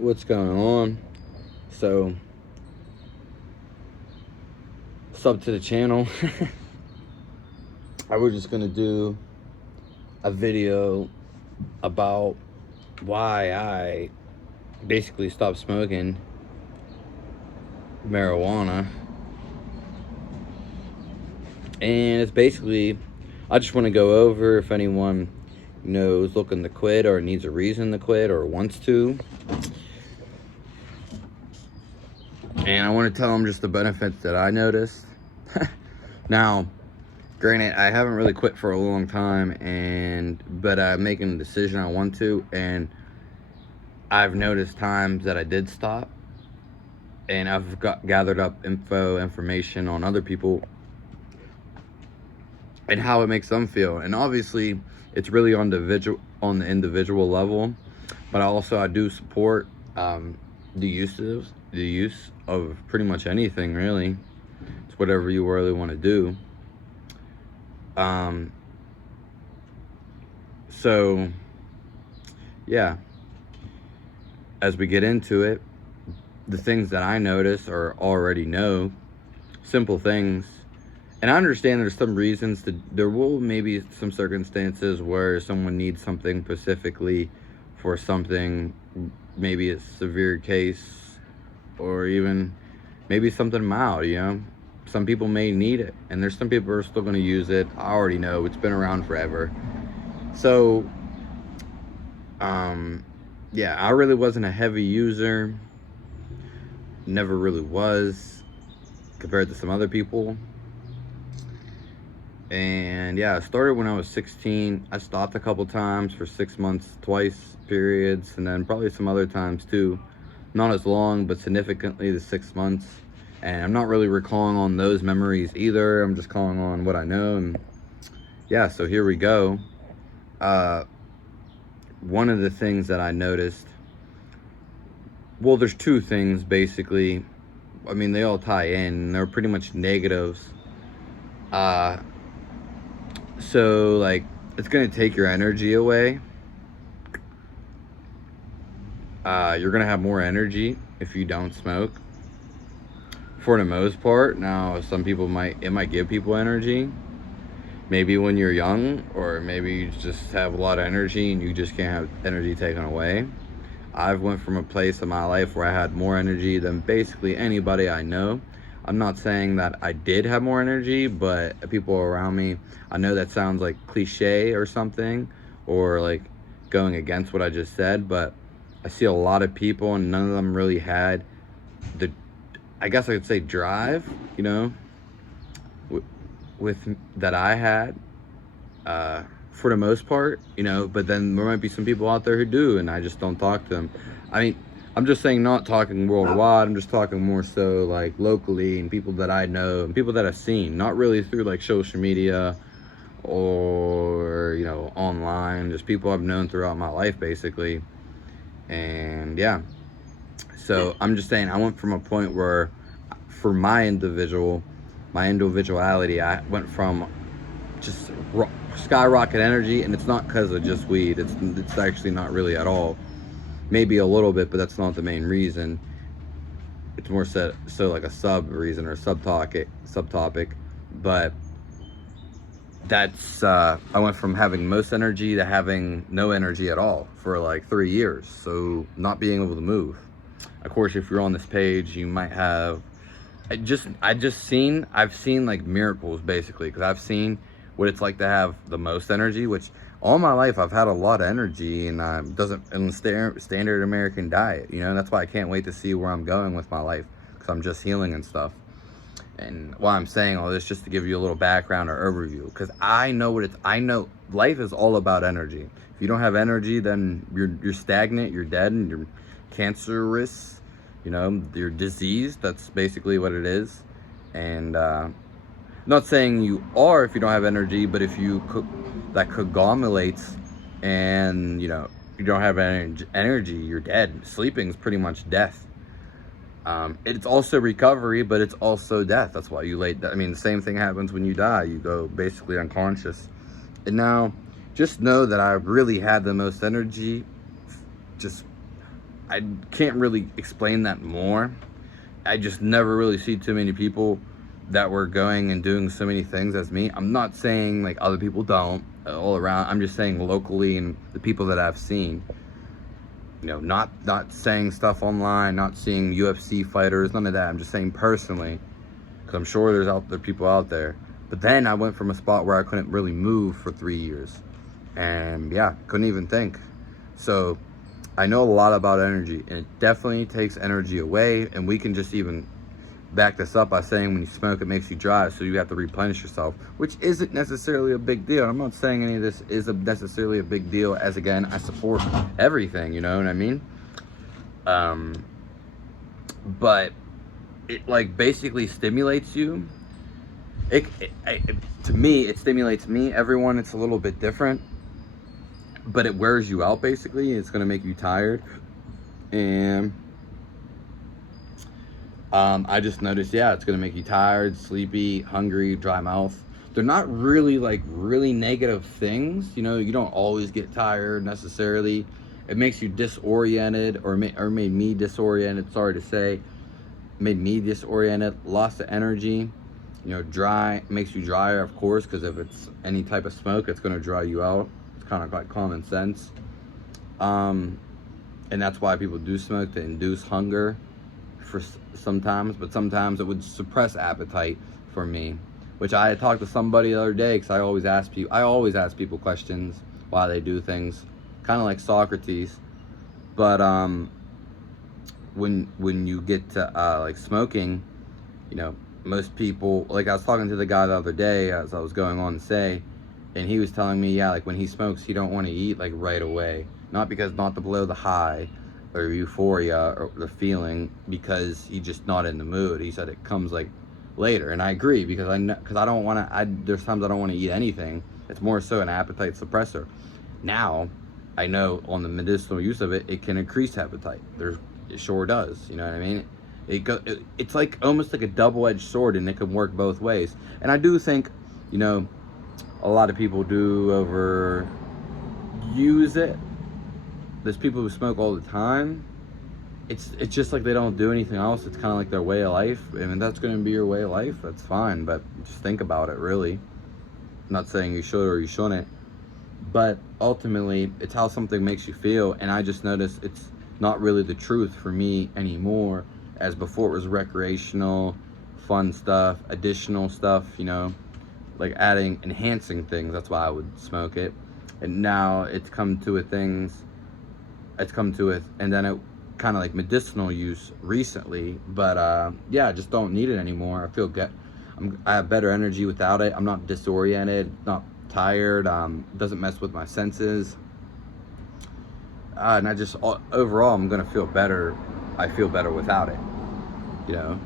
what's going on. So, sub to the channel. I was just gonna do a video about why I basically stopped smoking marijuana. And it's basically, I just want to go over if anyone is looking to quit or needs a reason to quit or wants to. And I want to tell them just the benefits that I noticed. Now, granted, I haven't really quit for a long time, but I'm making a decision I want to, and I've noticed times that I did stop, and I've gathered up information on other people and how it makes them feel. And obviously, it's really on the individual level, but I do support the use of pretty much anything, really. It's whatever you really want to do. So yeah, as we get into it, the things that I notice or already know, simple things. And I understand there's some reasons there will maybe some circumstances where someone needs something specifically for something, maybe a severe case, or even maybe something mild, Some people may need it, and there's some people who are still going to use it. I already know, it's been around forever. So, yeah, I really wasn't a heavy user. Never really was, compared to some other people. And yeah, I started when I was 16. I stopped a couple times for 6 months, twice periods, and then probably some other times too. Not as long, but significantly the 6 months. And I'm not really recalling on those memories either. I'm just calling on what I know. And yeah, so here we go. One of the things that I noticed, well, there's two things basically. I mean, they all tie in. They're pretty much negatives. So, like, it's going to take your energy away. You're going to have more energy if you don't smoke, for the most part. Now, some people it might give people energy. Maybe when you're young, or maybe you just have a lot of energy and you just can't have energy taken away. I've went from a place in my life where I had more energy than basically anybody I know. I'm not saying that I did have more energy, but people around me, I know that sounds like cliche or something, or like going against what I just said, but I see a lot of people and none of them really had I guess I could say drive, with that I had, for the most part, but then there might be some people out there who do, and I just don't talk to them. I mean, I'm just saying, not talking worldwide, I'm just talking more so like locally, and people that I know and people that I've seen, not really through like social media or online, just people I've known throughout my life basically. And yeah, so I'm just saying, I went from a point where for my individuality, I went from just skyrocket energy, and it's not because of just weed. It's actually not really at all. Maybe a little bit, but that's not the main reason. It's more so like a sub reason or subtopic. But that's I went from having most energy to having no energy at all for like 3 years. So not being able to move. Of course, if you're on this page, you might have. I've seen like miracles basically, because I've seen what it's like to have the most energy, which all my life I've had a lot of energy, and doesn't in the standard American diet, that's why I can't wait to see where I'm going with my life, because I'm just healing and stuff. And why I'm saying all this, just to give you a little background or overview, because I know life is all about energy. If you don't have energy, then you're stagnant, you're dead, and you're cancerous. You're diseased. That's basically what it is. And not saying you are if you don't have energy, but if that conglomerates and you don't have energy, you're dead. Sleeping is pretty much death. It's also recovery, but it's also death. That's why the same thing happens when you die. You go basically unconscious. And now, just know that I really had the most energy just I can't really explain that more. I just never really see too many people that were going and doing so many things as me. I'm not saying like other people don't all around. I'm just saying locally and the people that I've seen. You know, not saying stuff online, not seeing UFC fighters, none of that. I'm just saying personally, because I'm sure there's people out there. But then I went from a spot where I couldn't really move for 3 years, and yeah, couldn't even think. So I know a lot about energy, and it definitely takes energy away. And we can just even back this up by saying when you smoke, it makes you dry, so you have to replenish yourself, which isn't necessarily a big deal. I'm not saying any of this is necessarily a big deal, as again, I support everything, you know what I mean? But it like basically stimulates you. To me, it stimulates me. Everyone, it's a little bit different, but it wears you out basically. It's gonna make you tired, and I just noticed, yeah, it's gonna make you tired, sleepy, hungry, dry mouth. They're not really like really negative things, you know. You don't always get tired necessarily. It makes you disoriented, or made me disoriented. Sorry to say, made me disoriented. Lost of energy. You know, dry, makes you drier, of course, because if it's any type of smoke, it's gonna dry you out. It's kind of like common sense. And that's why people do smoke, to induce hunger. For sometimes, but sometimes it would suppress appetite for me, which I had talked to somebody the other day, because I always ask people questions why they do things, kind of like Socrates. But when you get to like smoking, you know, most people, like I was talking to the guy the other day as I was going on to say, and he was telling me, yeah, like when he smokes, he don't want to eat like right away, not to blow the high or euphoria or the feeling, because he's just not in the mood. He said it comes like later, and I agree, because I don't want to. There's times I don't want to eat anything. It's more so an appetite suppressor. Now, I know on the medicinal use of it, it can increase appetite. It sure does. You know what I mean? It's like almost like a double-edged sword, and it can work both ways. And I do think, you know, a lot of people do overuse it. There's people who smoke all the time. It's just like they don't do anything else. It's kind of like their way of life. I mean, that's going to be your way of life. That's fine, but just think about it, really. I'm not saying you should or you shouldn't, but ultimately, it's how something makes you feel. And I just noticed it's not really the truth for me anymore. As before, it was recreational, fun stuff, additional stuff, you know, like enhancing things. That's why I would smoke it. And now it's come to it, and then it kind of like medicinal use recently. But yeah, I just don't need it anymore. I feel good. I have better energy without it. I'm not disoriented, not tired. Doesn't mess with my senses. And I just, overall, I'm gonna feel better. I feel better without it, you know.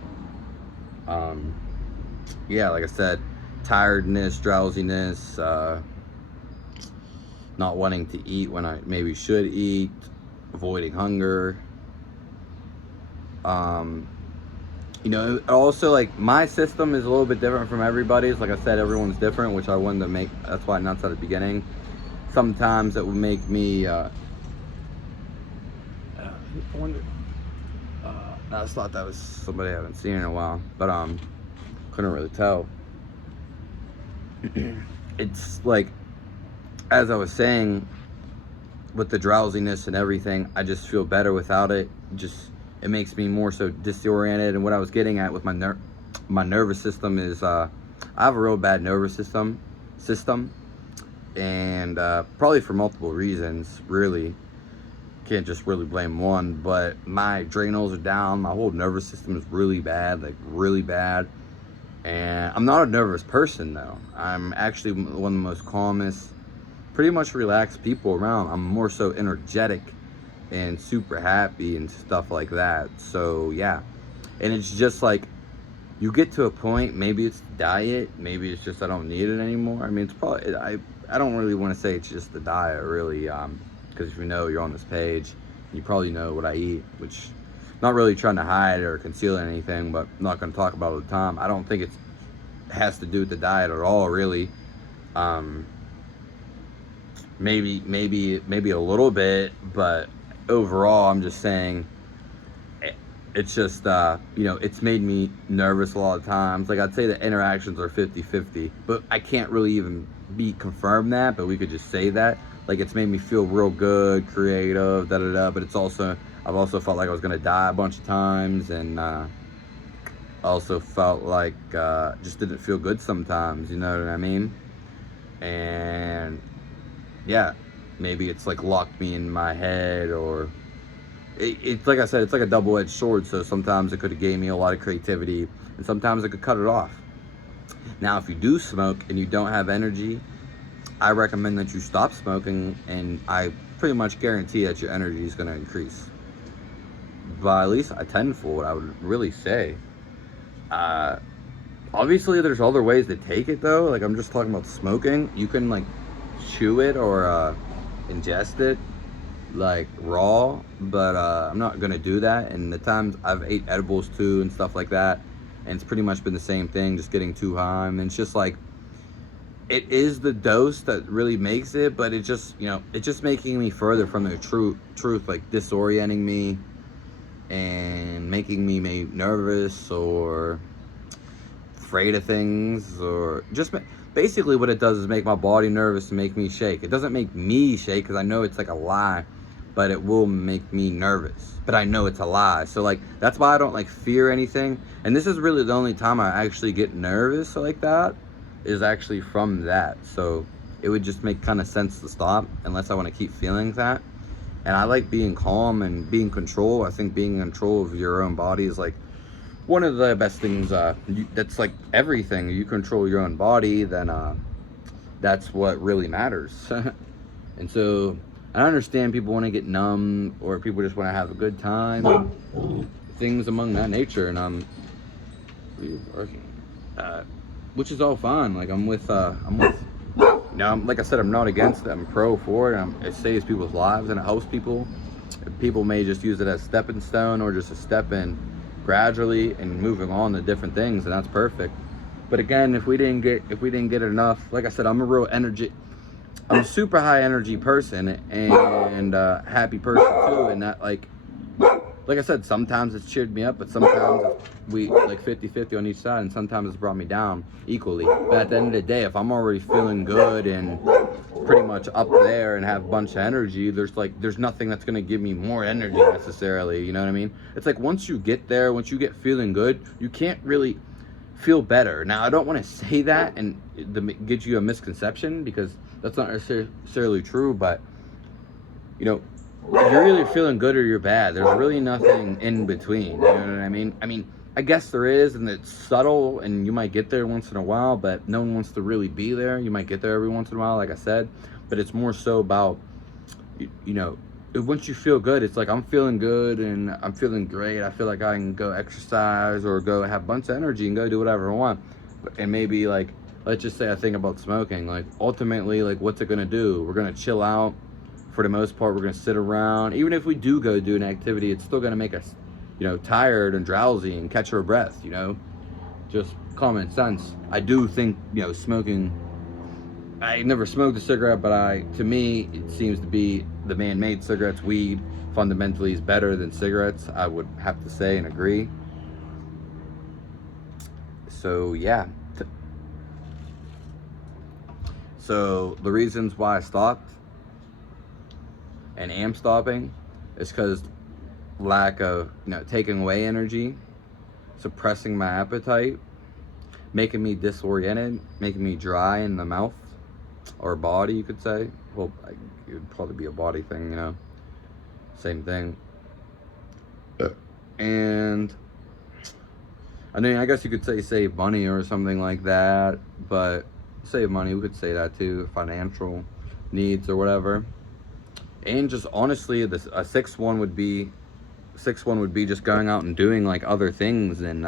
Yeah, like I said, tiredness, drowsiness, not wanting to eat when I maybe should eat, avoiding hunger. You know, also, like, my system is a little bit different from everybody's. Like I said, everyone's different, which I wanted to make, that's why I announced at the beginning. Sometimes it would make me, I just thought that was somebody I haven't seen in a while, but couldn't really tell. It's like, as I was saying, with the drowsiness and everything, I just feel better without it. It makes me more so disoriented. And what I was getting at with my nervous system is, I have a real bad nervous system, and probably for multiple reasons, really. Can't just really blame one, but my adrenals are down. My whole nervous system is really bad, like really bad. And I'm not a nervous person, though. I'm actually one of the most calmest, pretty much relaxed people around. I'm more so energetic and super happy and stuff like that. So yeah, and it's just like, you get to a point, maybe it's diet, maybe it's just I don't need it anymore. I mean, it's probably, I don't really want to say it's just the diet, really, because if you know, you're on this page, you probably know what I eat, which not really trying to hide or conceal anything, but I'm not going to talk about it all the time. I don't think it has to do with the diet at all, really. Maybe a little bit, but overall, I'm just saying, it's just, it's made me nervous a lot of times. Like, I'd say the interactions are 50-50, but I can't really even confirm that, but we could just say that. Like, it's made me feel real good, creative, da-da-da, but I've also felt like I was gonna die a bunch of times, and I also felt like just didn't feel good sometimes, you know what I mean? And yeah, maybe it's like locked me in my head, or it's like I said, it's like a double-edged sword. So sometimes it could have gave me a lot of creativity, and sometimes it could cut it off. Now, if you do smoke and you don't have energy, I recommend that you stop smoking, and I pretty much guarantee that your energy is going to increase by at least a tenfold, I would really say. Obviously, there's other ways to take it, though. Like, I'm just talking about smoking. You can, like, chew it or ingest it, like, raw, but I'm not gonna do that. And the times I've ate edibles too and stuff like that, and it's pretty much been the same thing, just getting too high. And it's just like, it is the dose that really makes it, but it's just, it's just making me further from the truth, like disorienting me and making me maybe nervous or afraid of things, or just basically what it does is make my body nervous and make me shake. It doesn't make me shake, because I know it's like a lie, but it will make me nervous, but I know it's a lie. So like, that's why I don't like fear anything. And this is really the only time I actually get nervous like that, is actually from that. So it would just make kind of sense to stop, unless I want to keep feeling that. And I like being calm and being in control. I think being in control of your own body is like one of the best things. That's like everything. You control your own body, then that's what really matters. And so I understand people want to get numb, or people just want to have a good time, things among that nature. And I'm working, which is all fine. Like, like I said, I'm not against it. I'm pro for it. It saves people's lives and it helps people. People may just use it as a stepping stone, or just a step in gradually and moving on to different things, and that's perfect. But again, if we didn't get enough, like I said, I'm a super high energy person, and happy person too. And that, like I said, sometimes it's cheered me up, but sometimes we like 50-50 on each side, and sometimes it's brought me down equally. But at the end of the day, if I'm already feeling good and pretty much up there and have a bunch of energy, there's nothing that's going to give me more energy necessarily, you know what I mean? It's like, once you get there, once you get feeling good, you can't really feel better. Now, I don't want to say that and get you a misconception, because that's not necessarily true, but you're either feeling good or you're bad. There's really nothing in between, you know what I mean? I guess there is, and it's subtle, and you might get there once in a while, but no one wants to really be there. You might get there every once in a while, like I said, but it's more so about, once you feel good, it's like, I'm feeling good and I'm feeling great. I feel like I can go exercise or go have a bunch of energy and go do whatever I want. And maybe, like, let's just say I think about smoking, like, ultimately, like, what's it gonna do? We're gonna chill out. For the most part, we're gonna sit around. Even if we do go do an activity, it's still gonna make us, tired and drowsy and catch our breath, just common sense. I do think, smoking, I never smoked a cigarette, but to me, it seems to be the man-made cigarettes. Weed fundamentally is better than cigarettes, I would have to say and agree. So yeah. So the reasons why I stopped and am stopping is because lack of, taking away energy, suppressing my appetite, making me disoriented, making me dry in the mouth or body, you could say. Well, it would probably be a body thing, same thing. And I mean, I guess you could say save money or something like that, but save money, we could say that too, financial needs or whatever. And just honestly, a sixth one would be just going out and doing like other things, and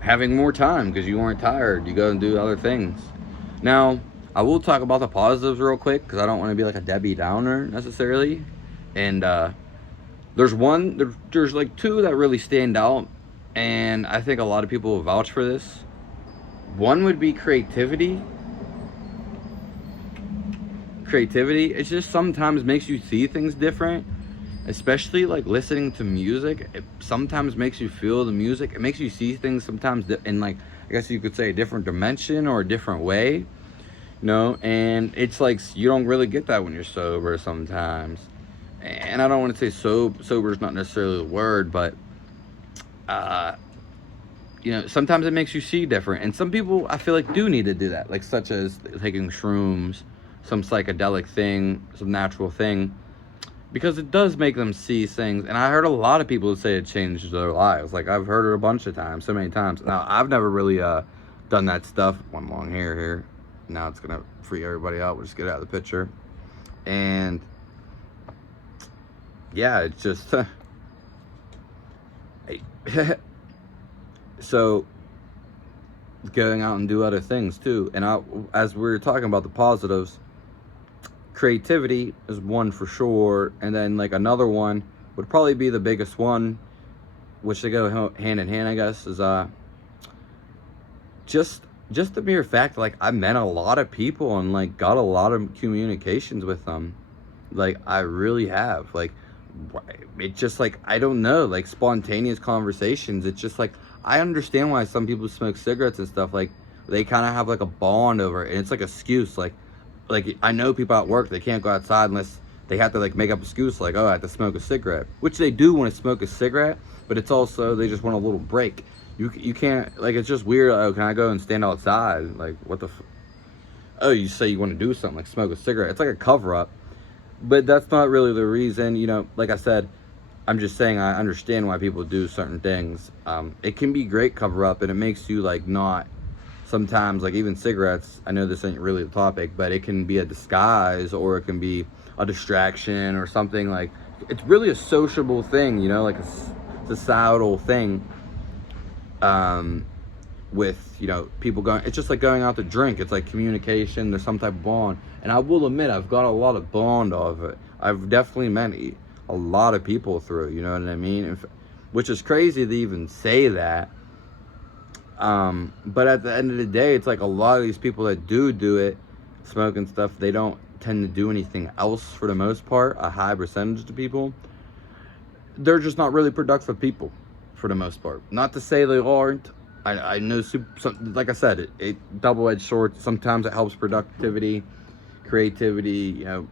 having more time because you weren't tired. You go and do other things. Now, I will talk about the positives real quick, because I don't want to be like a Debbie Downer necessarily. And there's like two that really stand out, and I think a lot of people will vouch for this. One would be creativity. creativity, it just sometimes makes you see things different. Especially like listening to music, it sometimes makes you feel the music. It makes you see things sometimes in, like, I guess you could say, a different dimension or a different way, you know. And it's like you don't really get that when you're sober sometimes. And I don't want to say sober is not necessarily the word, but you know, sometimes it makes you see different. And some people, I feel like, do need to do that, like such as taking shrooms, some psychedelic thing, some natural thing, because it does make them see things. And I heard a lot of people say it changed their lives. Like, I've heard it a bunch of times, so many times. Now, I've never really done that stuff. One long hair here. Now it's gonna free everybody out. We'll just get out of the picture. And yeah, it's just so going out and do other things too. And as we were talking about the positives, creativity is one for sure, and then like another one would probably be the biggest one, which they go hand in hand, I guess, is just the mere fact, like, I met a lot of people and like got a lot of communications with them. Like, I really have. Like, it's just like, I don't know, like spontaneous conversations. It's just like, I understand why some people smoke cigarettes and stuff. Like, they kind of have like a bond over it, and it's like an excuse. Like I know people at work, they can't go outside unless they have to like make up an excuse, like, oh, I have to smoke a cigarette, which they do want to smoke a cigarette, but it's also, they just want a little break. You can't, like, it's just weird. Oh, can I go and stand outside? Like, what the oh, you say you want to do something like smoke a cigarette. It's like a cover up, but that's not really the reason, you know. Like I said, I'm just saying I understand why people do certain things. It can be great cover up, and it makes you like not, sometimes, like even cigarettes, I know this ain't really the topic, but it can be a disguise, or it can be a distraction or something. Like, it's really a sociable thing, you know, like a societal thing, with, you know, people going, it's just like going out to drink. It's like communication, there's some type of bond. And I will admit, I've got a lot of bond of it. I've definitely met a lot of people through it, you know what I mean? Which is crazy to even say that. But at the end of the day, it's like a lot of these people that do it, smoking stuff, they don't tend to do anything else for the most part. A high percentage of people, they're just not really productive people for the most part. Not to say they aren't. I know, like I said, it double-edged sword. Sometimes it helps productivity, creativity, you know.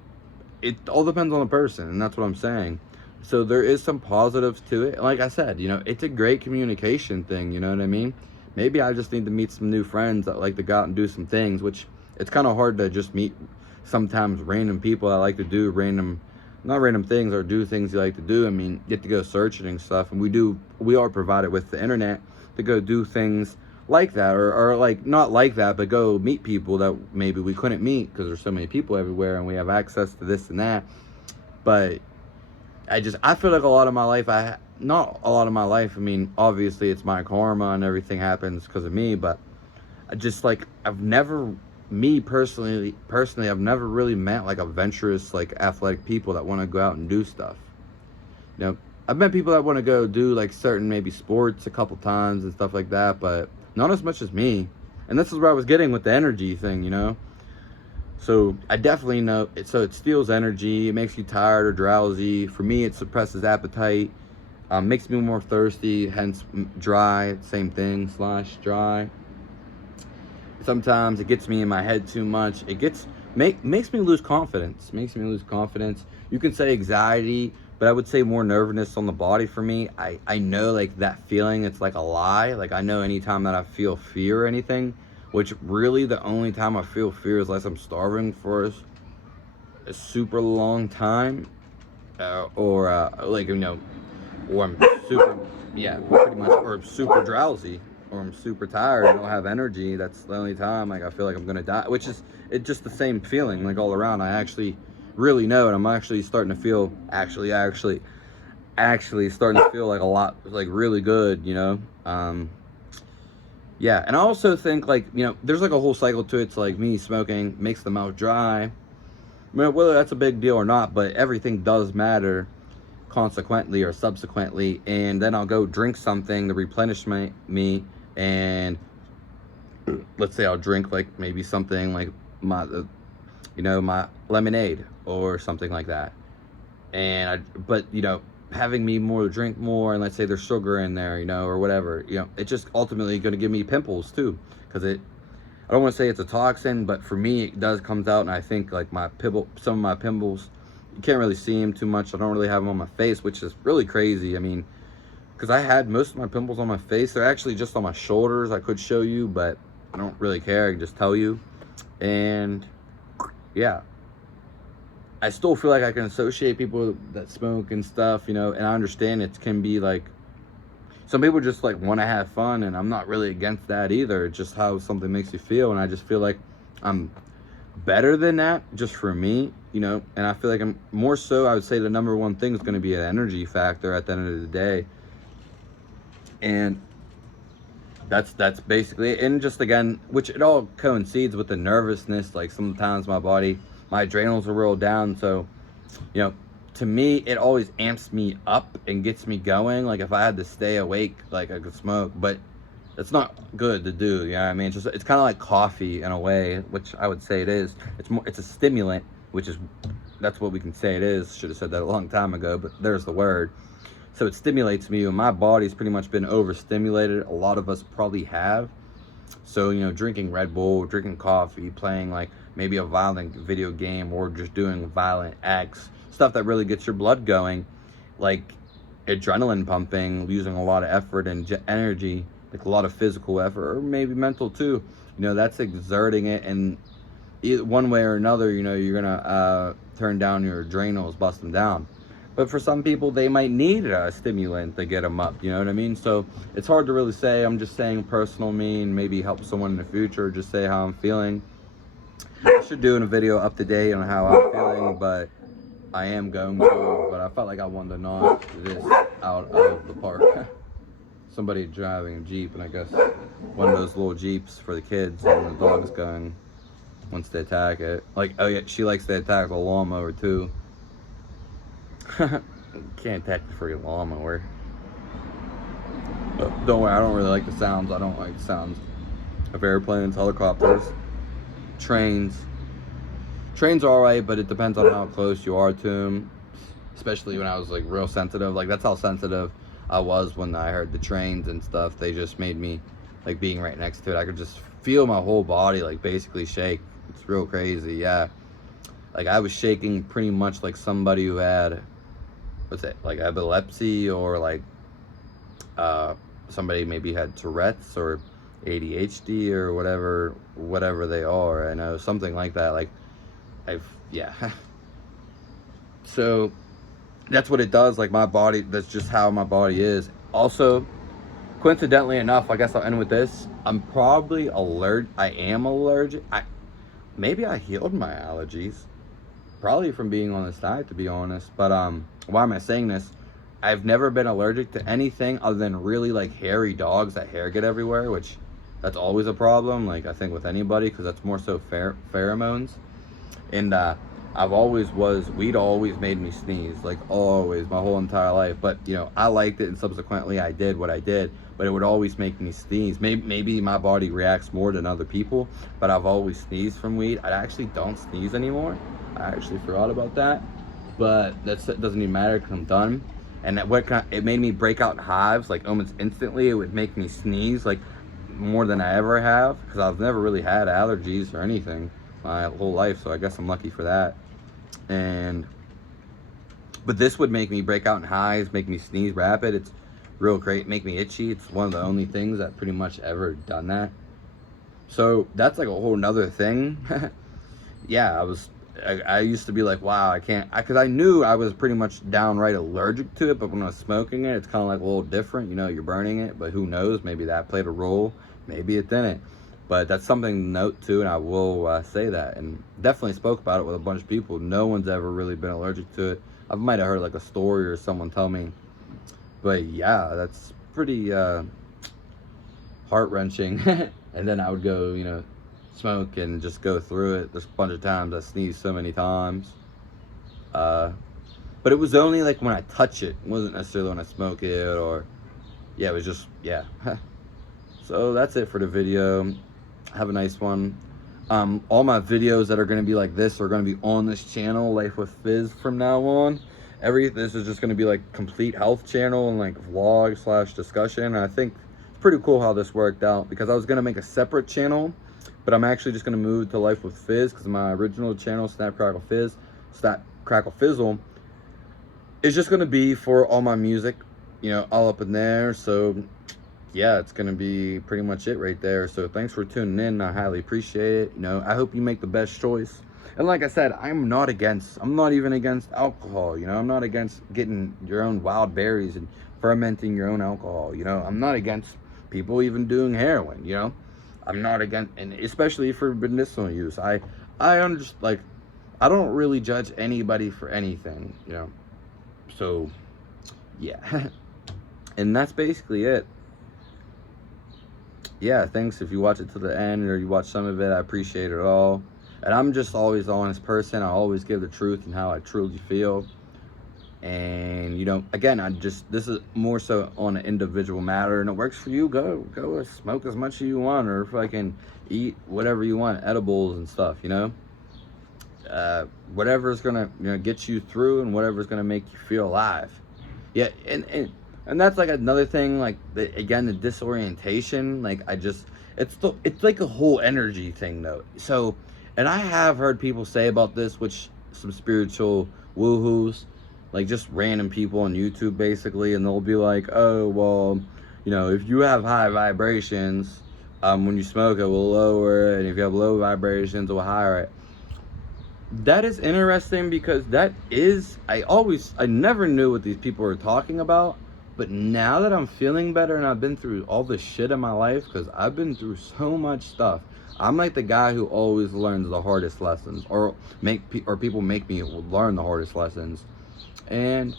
It all depends on the person, and that's what I'm saying. So there is some positives to it. Like I said, you know, it's a great communication thing, you know what I mean? Maybe I just need to meet some new friends that like to go out and do some things, which it's kind of hard to just meet sometimes random people that like to do not random things, or do things you like to do. I mean, get to go searching and stuff, and we are provided with the internet to go do things like that, or like not like that, but go meet people that maybe we couldn't meet because there's so many people everywhere and we have access to this and that. But I feel like a lot of my life, not a lot of my life, I mean, obviously it's my karma and everything happens because of me, but I just, like, I've never really met like adventurous, like athletic people that want to go out and do stuff. You know, I've met people that want to go do like certain maybe sports a couple times and stuff like that, but not as much as me. And this is where I was getting with the energy thing, you know. So I definitely know it. So it steals energy, it makes you tired or drowsy. For me, it suppresses appetite, makes me more thirsty, hence dry. Same thing, / dry. Sometimes it gets me in my head too much. Makes me lose confidence. You can say anxiety, but I would say more nervousness on the body for me. I know, like, that feeling, it's like a lie. Like, I know anytime that I feel fear or anything, which really the only time I feel fear is unless I'm starving for a super long time, or like, you know, or I'm super, yeah, pretty much, or I'm super drowsy, or I'm super tired, I don't have energy. That's the only time, like, I feel like I'm gonna die, which is, it's just the same feeling, like, all around. I actually really know it. I'm actually starting to feel, actually starting to feel like a lot, like, really good, you know. Yeah, and I also think, like, you know, there's like a whole cycle to it. It's like me smoking makes the mouth dry. I mean, whether that's a big deal or not, but everything does matter consequently or subsequently. And then I'll go drink something to replenish me, and let's say I'll drink like maybe something like you know, my lemonade or something like that. But you know, having me drink more, and let's say there's sugar in there, you know, or whatever, you know, it's just ultimately going to give me pimples too, because I don't want to say it's a toxin, but for me it does comes out, and I think like some of my pimples, you can't really see them too much. I don't really have them on my face, which is really crazy. I mean, because I had most of my pimples on my face. They're actually just on my shoulders. I could show you, but I don't really care. I can just tell you. And yeah, I still feel like I can associate people that smoke and stuff, you know, and I understand it can be like, some people just like want to have fun, and I'm not really against that either. It's just how something makes you feel, and I just feel like I'm better than that just for me, you know. And I feel like I'm more so, I would say the number one thing is going to be an energy factor at the end of the day. And that's basically it. And just again, which it all coincides with the nervousness. Like sometimes my adrenals are real down, so you know, to me it always amps me up and gets me going. Like if I had to stay awake, like I could smoke, but it's not good to do, you know what I mean? It's kind of like coffee in a way, which I would say it is. It's a stimulant, that's what we can say it is. Should have said that a long time ago, but there's the word. So it stimulates me, and my body's pretty much been overstimulated. A lot of us probably have. So, you know, drinking Red Bull, drinking coffee, playing like maybe a violent video game, or just doing violent acts, stuff that really gets your blood going, like adrenaline pumping, using a lot of effort and energy, like a lot of physical effort, or maybe mental too. You know, that's exerting it, and either one way or another, you know, you're gonna turn down your adrenals, bust them down. But for some people, they might need a stimulant to get them up, you know what I mean? So it's hard to really say. I'm just saying personal me, and maybe help someone in the future, just say how I'm feeling. I should do a video up to date on how I'm feeling, but I am going to. But I felt like I wanted to knock this out of the park. Somebody driving a Jeep, and I guess one of those little Jeeps for the kids, and the dog's going, wants to attack it. Like, oh yeah, she likes to attack the lawnmower too. Can't attack the freaking lawnmower. But don't worry, I don't really like the sounds. I don't like the sounds of airplanes, helicopters, trains. Trains are alright, but it depends on how close you are to them. Especially when I was like real sensitive. Like that's how sensitive I was when I heard the trains and stuff. They just made me, like being right next to it, I could just feel my whole body like basically shake. It's real crazy, yeah. Like I was shaking pretty much like somebody who had, what's it, like epilepsy, or like somebody maybe had Tourette's or ADHD or whatever they are. I know, something like that. Like yeah. So that's what it does. Like my body, that's just how my body is. Also, coincidentally enough, I guess I'll end with this. I'm probably allergic. I am allergic. Maybe I healed my allergies, probably from being on this diet, to be honest. But why am I saying this? I've never been allergic to anything other than really like hairy dogs that hair get everywhere, which that's always a problem, like I think with anybody, because that's more so pheromones. And weed always made me sneeze, like always, my whole entire life. But you know, I liked it, and subsequently I did what I did, but it would always make me sneeze. Maybe my body reacts more than other people, but I've always sneezed from weed. I actually don't sneeze anymore. I actually forgot about that, but that doesn't even matter because I'm done. And it made me break out in hives, like almost instantly. It would make me sneeze like more than I ever have, because I've never really had allergies or anything my whole life, so I guess I'm lucky for that. But this would make me break out in hives, make me sneeze rapid. It's real great, make me itchy. It's one of the only things that pretty much ever done that. So that's like a whole nother thing. Yeah, I used to be like, wow, I can't, because I knew I was pretty much downright allergic to it, but when I was smoking it, it's kind of like a little different, you know, you're burning it, but who knows, maybe that played a role, maybe it didn't. But that's something to note too, and I will say that, and definitely spoke about it with a bunch of people. No one's ever really been allergic to it. I might have heard like a story or someone tell me, but yeah, that's pretty heart-wrenching. And then I would go, you know, smoke and just go through it. There's a bunch of times I sneezed so many times, but it was only like when I touch it. It wasn't necessarily when I smoke it, or yeah, it was just, yeah. So that's it for the video. Have a nice one. All my videos that are going to be like this are going to be on this channel, Life with Fizz, from now on. This is just going to be like complete health channel and like vlog / discussion. And I think it's pretty cool how this worked out, because I was going to make a separate channel, but I'm actually just going to move to Life with Fizz, because my original channel, Snap Crackle Fizzle, is just going to be for all my music, you know, all up in there. So yeah, it's going to be pretty much it right there. So thanks for tuning in. I highly appreciate it. You know, I hope you make the best choice. And like I said, I'm not even against alcohol. You know, I'm not against getting your own wild berries and fermenting your own alcohol. You know, I'm not against people even doing heroin. You know, I'm not against, and especially for medicinal use. I understand, like, I don't really judge anybody for anything, you know. So yeah. And that's basically it. Yeah, thanks if you watch it to the end or you watch some of it. I appreciate it all. And I'm just always an honest person. I always give the truth and how I truly feel. And, you know, again, this is more so on an individual matter, and it works for you. Go smoke as much as you want, or fucking eat whatever you want, edibles and stuff, you know. Whatever's gonna, you know, get you through, and whatever's gonna make you feel alive. Yeah, and that's like another thing, like again, the disorientation. Like it's like a whole energy thing though. So, and I have heard people say about this, which some spiritual woohoos, like just random people on YouTube basically, and they'll be like, oh well, you know, if you have high vibrations, when you smoke it will lower, and if you have low vibrations it will higher it. That is interesting, because I never knew what these people were talking about, but now that I'm feeling better and I've been through all this shit in my life, because I've been through so much stuff, I'm like the guy who always learns the hardest lessons, or people make me learn the hardest lessons. And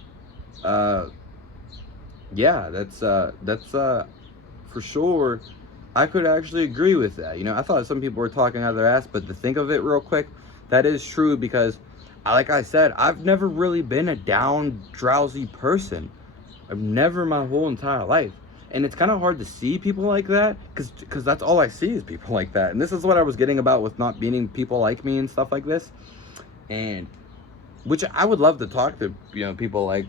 yeah, that's for sure. I could actually agree with that. You know, I thought some people were talking out of their ass, but to think of it real quick, that is true, because like I said, I've never really been a down, drowsy person. I've never, my whole entire life. And it's kind of hard to see people like that, because that's all I see is people like that. And this is what I was getting about with not meeting people like me and stuff like this. And which I would love to talk to, you know, people like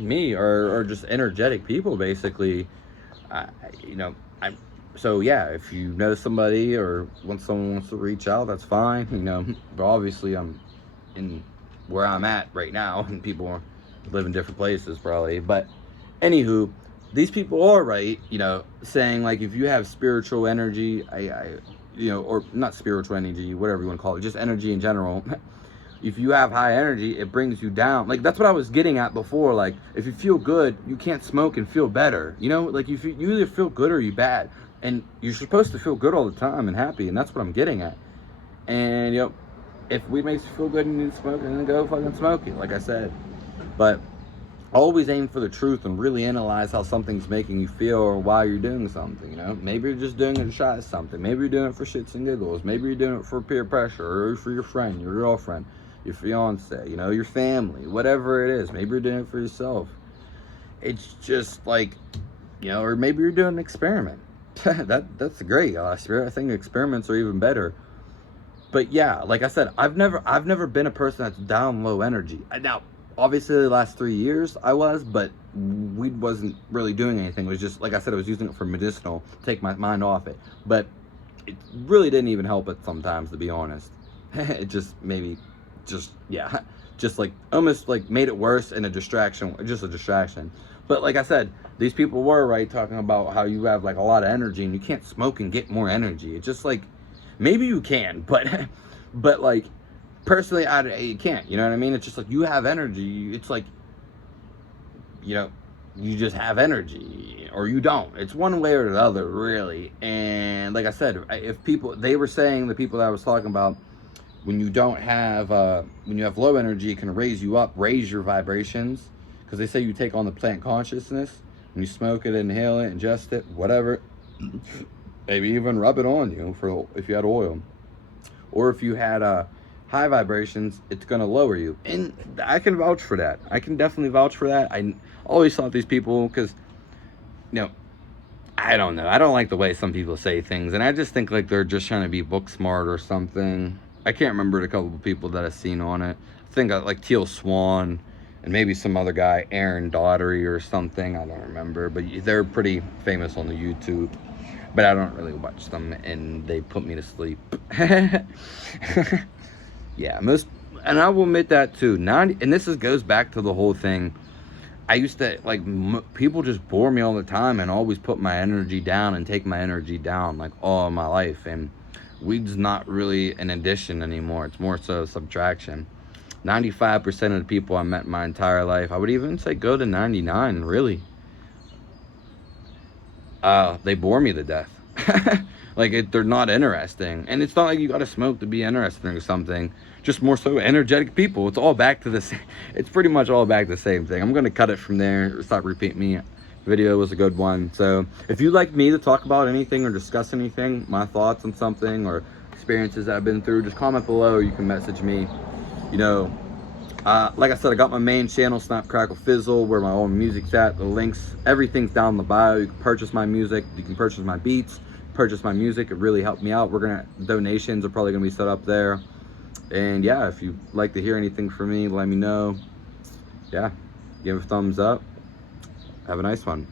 me, or just energetic people basically. You know, so yeah, if you know somebody, or when someone wants to reach out, that's fine, you know. But obviously I'm in where I'm at right now, and people live in different places probably. But anywho, these people are right, you know, saying like, if you have spiritual energy, you know, or not spiritual energy, whatever you want to call it, just energy in general. If you have high energy, it brings you down. Like, that's what I was getting at before. Like, if you feel good, you can't smoke and feel better. You know, like, you either feel good or you bad. And you're supposed to feel good all the time and happy. And that's what I'm getting at. And, you know, if weed makes you feel good and you need to smoke, then go fucking smoke it, like I said. But always aim for the truth and really analyze how something's making you feel, or why you're doing something, you know. Maybe you're just doing it to try something. Maybe you're doing it for shits and giggles. Maybe you're doing it for peer pressure, or for your friend, your girlfriend, your fiance, you know, your family, whatever it is. Maybe you're doing it for yourself. It's just like, you know, or maybe you're doing an experiment. That's great, Spirit. I think experiments are even better. But yeah, like I said, I've never been a person that's down low energy. Now, obviously the last 3 years I was, but weed wasn't really doing anything. It was just, like I said, I was using it for medicinal, take my mind off it. But it really didn't even help it sometimes, to be honest. It just just like almost like made it worse, and just a distraction. But like I said, these people were right, talking about how you have like a lot of energy and you can't smoke and get more energy. It's just like, maybe you can, but like, personally, you can't, you know what I mean? It's just like, you have energy. It's like, you know, you just have energy, or you don't. It's one way or the other, really. And like I said, they were saying, the people that I was talking about, when you have low energy, it can raise you up, raise your vibrations, because they say you take on the plant consciousness, when you smoke it, inhale it, ingest it, whatever, maybe even rub it on you if you had oil, or if you had high vibrations, it's going to lower you. And I can vouch for that. I can definitely vouch for that. I always thought these people, because, you know, I don't know. I don't like the way some people say things, and I just think like they're just trying to be book smart or something. I can't remember the couple of people that I've seen on it. I think like Teal Swan and maybe some other guy, Aaron Daughtery or something. I don't remember, but they're pretty famous on the YouTube. But I don't really watch them, and they put me to sleep. Yeah, and I will admit that too. 90, and goes back to the whole thing. I used to, like, people just bore me all the time and always put my energy down and take my energy down, like, all my life. And weed's not really an addition anymore. It's more so a subtraction. 95% of the people I met my entire life, I would even say go to 99, really. They bore me to death. Like, they're not interesting. And it's not like you gotta smoke to be interesting or something. Just more so energetic people. It's all back to the same. It's pretty much all back to the same thing. I'm gonna cut it from there. Stop repeating me. Video was a good one. So if you'd like me to talk about anything or discuss anything, my thoughts on something or experiences that I've been through, just comment below. You can message me. You know, like I said, I got my main channel, Snap Crackle Fizzle, where my own music's at. The links, everything's down in the bio. You can purchase my music. You can purchase my beats. Purchase my music. It really helped me out. Donations are probably gonna be set up there. And yeah, if you'd like to hear anything from me, let me know. Yeah, give a thumbs up. Have a nice one.